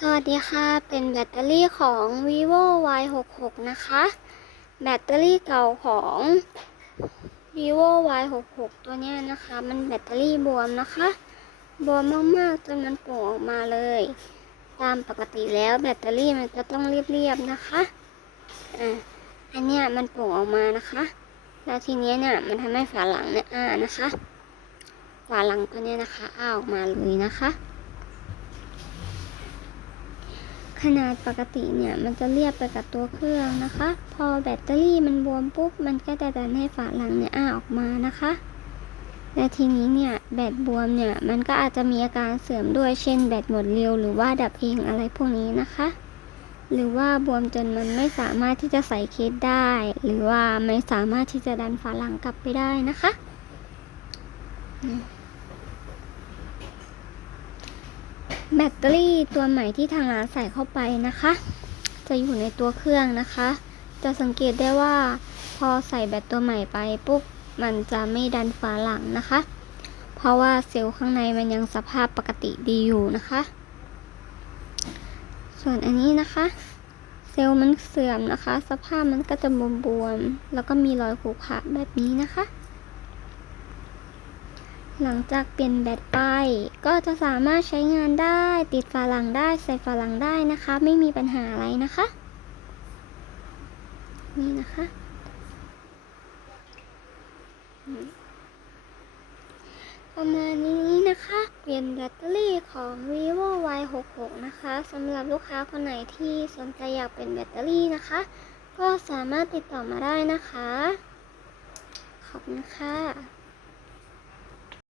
สวัสดีค่ะ เป็นแบตเตอรี่ของ vivo y 6 6นะคะ แบตเตอรี่เก่าของ vivo y 6 6ตัวนี้นะคะ มันแบตเตอรี่บวมนะคะ บวมมากๆจนมันโป่งออกมาเลย ตามปกติแล้วแบตเตอรี่มันจะต้องเรียบๆนะคะอ่าอันเนี้ยมันโป่งออกมานะคะ แล้วทีนี้เนี่ยมันทำให้ฝาหลังเนี่ยอ้านะคะ ฝาหลังตัวเนี้ยนะคะอ้าออกมาเลยนะคะ ขนาดปกติเนี่ยมันจะเรียบไปกับตัวเครื่องนะคะ พอแบตเตอรี่มันบวมปุ๊บมันก็จะดันให้ฝาหลังเนี่ยอ้าออกมานะคะและทีนี้เนี่ยแบตบวมเนี่ยมันก็อาจจะมีอาการเสื่อมด้วยเช่นแบตหมดเร็วหรือว่าดับเองอะไรพวกนี้นะคะ หรือว่าบวมจนมันไม่สามารถที่จะใส่เคสได้ หรือว่าไม่สามารถที่จะดันฝาหลังกลับไปได้นะคะ แบตเตอรี่ตัวใหม่ที่ทางร้านใส่เข้าไปนะคะ จะอยู่ในตัวเครื่องนะคะ จะสังเกตได้ว่าพอใส่แบตตัวใหม่ไปปุ๊บมันจะไม่ดันฝาหลังนะคะ เพราะว่าเซลล์ข้างในมันยังสภาพปกติดีอยู่นะคะ ส่วนอันนี้นะคะ เซลล์มันเสื่อมนะคะ สภาพมันก็จะบวมๆแล้วก็มีรอยขูดขาดแบบนี้นะคะ หลังจากเปลี่ยนแบตไป ก็จะสามารถใช้งานได้ ติดฝาหลังได้ ใส่ฝาหลังได้นะคะ ไม่มีปัญหาอะไรนะคะ นี่นะคะ ประมาณนี้นะคะ เปลี่ยนแบตเตอรี่ของ vivo y 6 6 นะคะสำหรับลูกค้าคนไหนที่สนใจอยากเป็นแบตเตอรี่นะคะ ก็สามารถติดต่อมาได้นะคะ ขอบคุณค่ะ